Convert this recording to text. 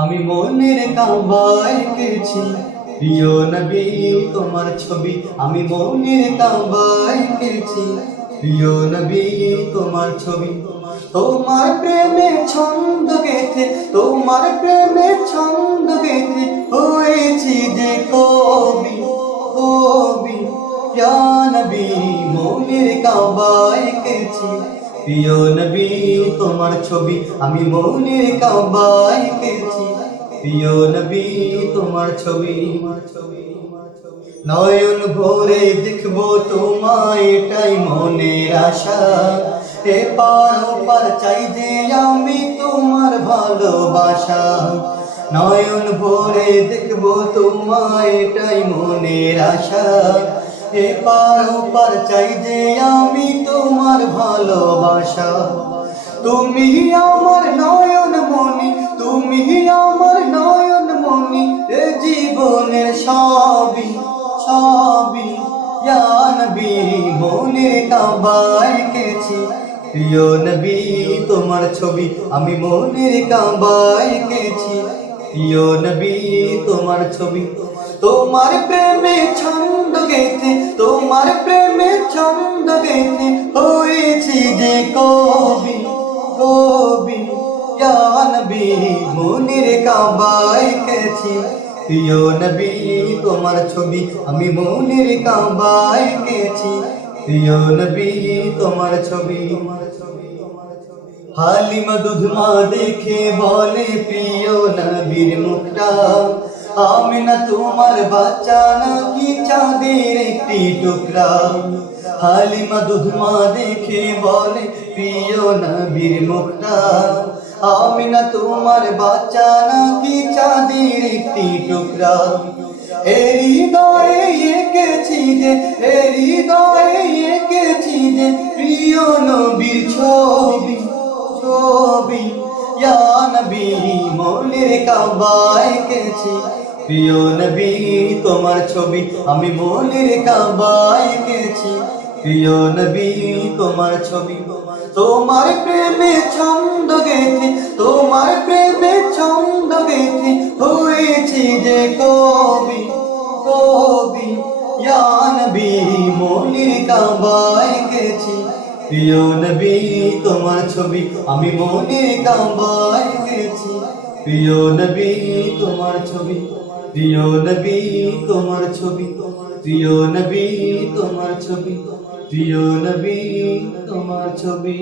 আমি মনের কাবায় গেছি প্রিয় নবী, তোমার ছবি আমি মনের কাবায় গেছি প্রিয় নবী, তোমার ছবি তোমার প্রেমে ছন্দ গেছে তোমার প্রেমে ছন্দ গেছে হয়েছি যে কবি কবি। নবী, মনের কাবায় গেছি প্রিয় নবী, তোমার ছবি আমি মনের কাবায় গেছি প্রিয় নবী, তোমার ছবি, নয়ন ভোরে দেখব তোমায়, এটাই মনের আশা। পার ওপার চাই যে আমি তোমার ভালোবাসা। নয়ন ভোরে দেখব তোমায়, এটাই মনের আশা। এ পার ওপার চাই যে আমি তোমার ভালোবাসা। তুমি আমার নয়ন মনি তুমি আমার নয়ন মনি এ জীবনের সবই সবই ইয়া নবী মনের কাবায় গেছি প্রিয় নবী, তোমার ছবি আমি মনের কাবায় গেছি প্রিয় নবী, তোমার ছবি তোমার প্রেমে ছন্দ গেছে তোমার প্রেমে ছন্দ গেছে হয়েছি যে কবি কবি ইয়া নবী মনের কাবায় গেছি। প্রিয় নবী, তোমার ছবি, আমি মনের কাবায় গেছি। প্রিয় নবী, তোমার ছবি, হালিমা দুধমা দেখে বলে, প্রিয় নবীর মুখটা আমি না তোমার বাচ্চা নাকি চাঁদের একটি টুকরা? হালিমা দুধমা দেখে বলে, প্রিয় নবীর মুখটা। আমি না তোমার বাচ্চা নাকি চাঁদের একটি টুকরা? এর হৃদয়ে এঁকেছি যে এর হৃদয়ে এঁকেছি যে, প্রিয় নবীর ছবি ছবি। ইয়া নবী, মনের কাবায় গেছি প্রিয় নবী, তোমার ছবি আমি মনের কাবায় গেছি। প্রিয় নবী, তোমার ছবি তোমার প্রেমে ছন্দ গেছি তোমার প্রেমে ছন্দ গেছি হয়েছি যে কবি কবি। নবী, মনের কাবায় গেছি। প্রিয় নবী, তোমার ছবি আমি মনের কাবায় গেছি। প্রিয় নবী, তোমার ছবি প্রিয় নবী তোমার ছবি। প্রিয় নবী তোমার ছবি। প্রিয় নবী তোমার ছবি।